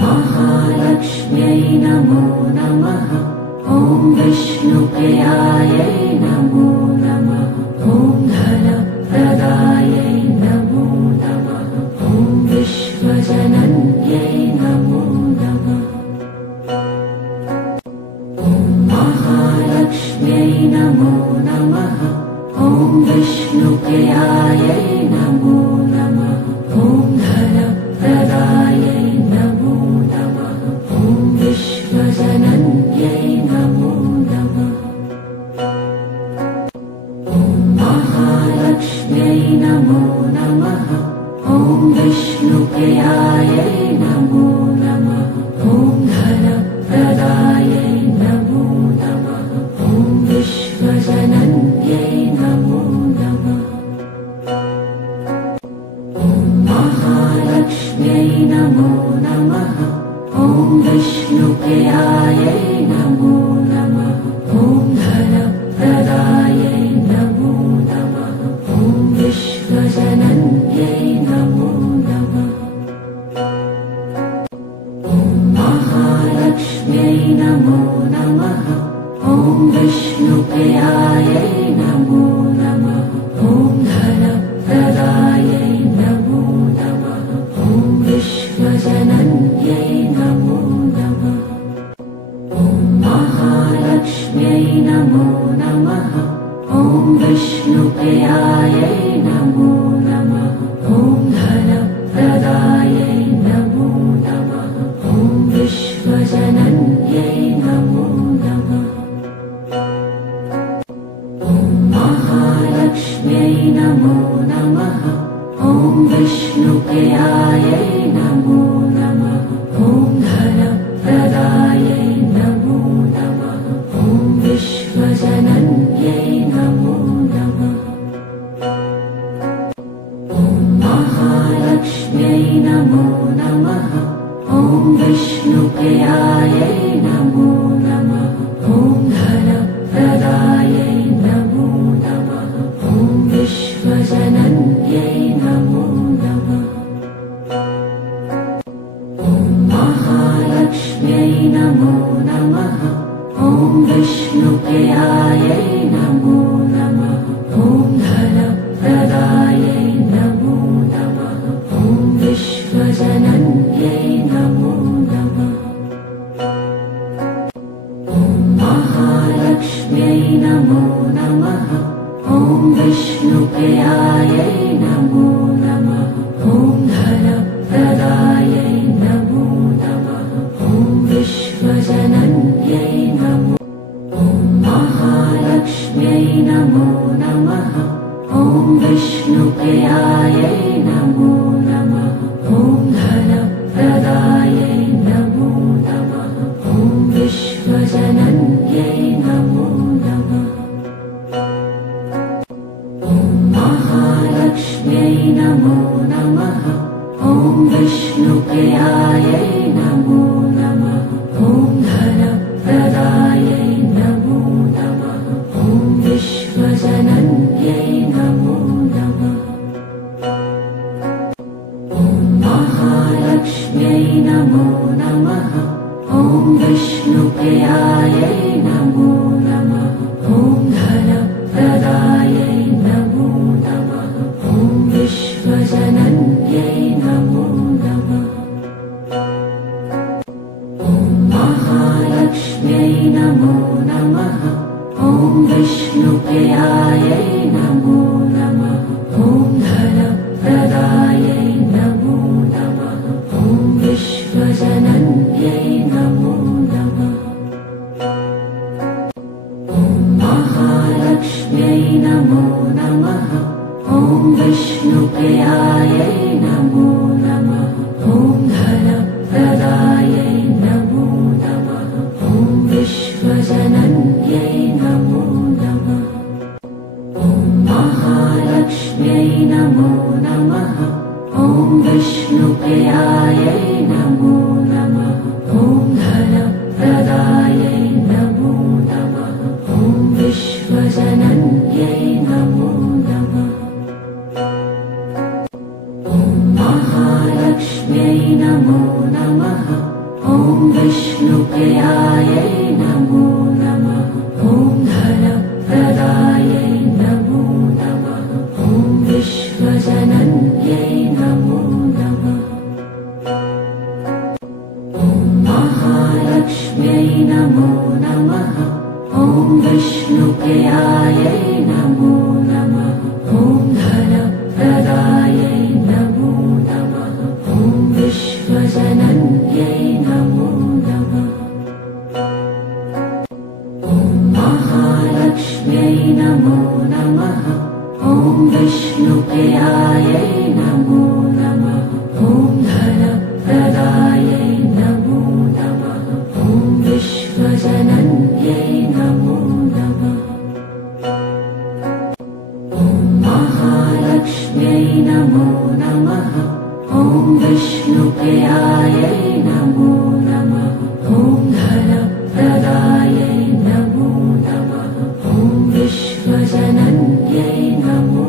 महालक्ष्म्यै नमो नमः। ॐ विष्णुप्रियायै नमो नमः। ॐ धनप्रदायै नमो नमः। ॐ विश्वजनन्यै नमो नमः। ॐ महालक्ष्म्यै नमो नमः। ॐ विष्णुप्रियायै नमो नमः। ॐ धनप्रदायै नमो नमः। ॐ विश्वजनन्यै नमो नमः। ॐ महालक्ष्म्यै नमो नमः। ॐ विष्णुप्रियायै नमो नमः। ॐ धनप्रदायै नमो नमः। ॐ विश्वजनन्यै नमो नमः। ॐ महालक्ष्म्यै नमो नमः। ॐ विष्णुप्रियायै नमो नमः। ॐ धनप्रदायै नमो नमः। ॐ विश्वजनन्यै नमो नमः। ॐ महालक्ष्म्यै नमो नमः। ॐ विष्णुप्रियायै नमो नमः। ॐ धनप्रदायै नमो नमः। ॐ विश्वजनन्यै नमो नमः। ॐ महालक्ष्म्यै नमो नमः। ॐ विष्णुप्रियायै नमो नमः। ॐ धनप्रदायै नमो नमः। ॐ विश्वजनन्यै नमो नमः। ॐ महालक्ष्म्यै नमो नमः। ॐ विष्णुप्रियायै नमो नमः। ॐ धनप्रदायै नमो नमः। ॐ विश्वजनन्यै नमो नमः। ॐ महालक्ष्म्यै नमो नमः। ॐ विष्णुप्रियायै नमो नमः। ॐ धनप्रदायै नमो नमः। ॐ विश्वजनन्यै नमो नमः। ॐ महालक्ष्म्यै नमो नमः। ॐ विष्णुप्रियायै नमो नमः। ॐ धनप्रदायै नमो नमः। ॐ विश्वजनन्यै नमो नमः। ॐ महालक्ष्म्यै नमो नमः। ॐ विष्णुप्रियायै नमो नमः। ॐ धनप्रदायै नमो नमः। ॐ विश्वजनन्यै नमो। ॐ महालक्ष्म्यै नमो नमः। ॐ विष्णुप्रियायै नमो नमः। ॐ धनप्रदायै नमो नमः। ॐ विश्वजनन्यै नमो नमः। ॐ महालक्ष्म्यै नमो नमः। ॐ विष्णुप्रियायै नमो नमः। ॐ धनप्रदायै नमो नमः। ॐ विश्वजनन्यै नमो नमः। ॐ महालक्ष्म्यै नमो नमः। ॐ विष्णुप्रियायै नमो नमः। ॐ धनप्रदायै नमो नमः। ॐ विश्वजनन्यै नमो नमः। ॐ महालक्ष्म्यै नमो नमः। ॐ विष्णुप्रियायै नमो नमः। ॐ धनप्रदायै नमो नमः। ॐ विश्वजनन्यै नमो नमः। ॐ महालक्ष्म्यै नमो नमः। ॐ विष्णुप्रियायै नमो नमः। ॐ धनप्रदायै नमो नमः। ॐ विश्वजनन्यै नमो नमः। ॐ महालक्ष्म्यै नमो नमः। ॐ विष्णुप्रियायै नमो नमः। ॐ धनप्रदायै नमो नमः। ॐ विश्वजनन्यै नमो नमः। ॐ महालक्ष्म्यै नमो नमः। विष्णुप्रियायै नमो नमः। ॐ धनप्रदायै नमो नमः। ॐ विश्वजनन्यै नमो नमः। ॐ महालक्ष्म्यै नमो नमः। ॐ विष्णुप्रियायै नमो नमः। ॐ धनप्रदायै नमो नमः। ॐ विश्वजनन्यै नमो नमः। ॐ महालक्ष्म्यै नमो नमः। ॐ विष्णुप्रियायै नमो नमः। ॐ धनप्रदायै नमो नमः। ॐ विश्वजनन्यै नमो नमः। ॐ महालक्ष्म्यै नमो नमः। ॐ विष्णुप्रियायै नमो नमः। ॐ धनप्रदायै नमो नमः। ॐ विश्वजनन्यै नमो